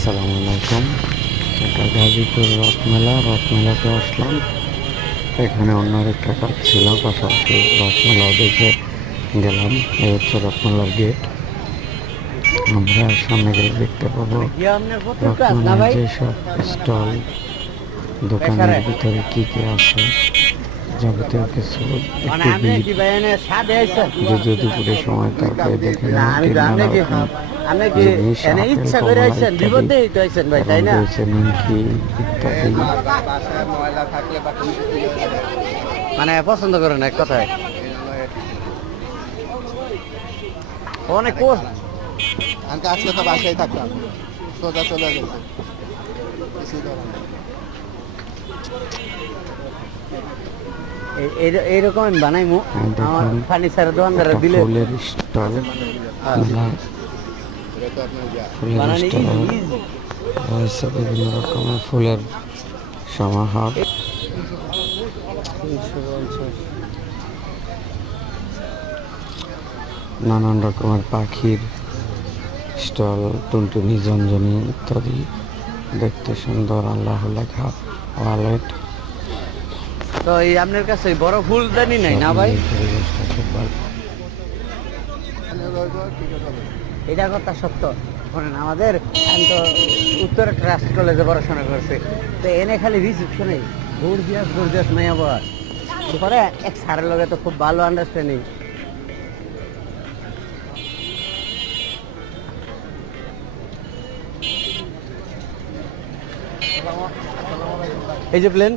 আসসালামু আলাইকুম। এটা গাজীপুর রথমেলাতে আসলাম। এখানে অন্য আরেকটা কাজ ছিল, পাশাপাশি রথমেলাও দেখে গেলাম। এই হচ্ছে রথমেলার গেট। আমরা সামনে গেলে দেখতে পাবো রথমেলার যেসব স্টল, দোকানের ভিতরে কি কি আছে, যাবতীয় কিছু। একটু যদিও দুপুরের সময়, তারপরে দেখে নানা রকম জিনিস, আপেল, কমলা ইত্যাদি, রয়েছে নিমকি ইত্যাদি। মানে পছন্দ করে না এক কথায় অনেক আজকে তো বাসায় থাকতাম, সোজা চলে গেছে। এইরকম আমি বানাইমু আমার ফার্নিচারের দোকানদাররা দিলে। ফুলের স্টল, ফুলের স্টল রয়েছে, বিভিন্ন রকমের ফুলের সমাহার। নানান রকমের পাখির স্টল, টুনটুনি, ঝনঝনি ইত্যাদি। দেখতে সুন্দর, আল্লাহ লেখা ওয়ালেট। তো এই আপনার কাছে বড় ফুলদানি নাই না ভাই? পরিবেশটা খুব ভালো। এটা কথা সত্য। শোনেন, আমাদের আমি তো উত্তরা ট্রাস্ট কলেজে পড়াশোনা করছি, তো এনে খালি রিসিপশনে গর্জিয়াস নাই আবার। তারপরে এক স্যারের লগে তো খুব ভালো আন্ডারস্ট্যান্ডিং। এই যে প্লেন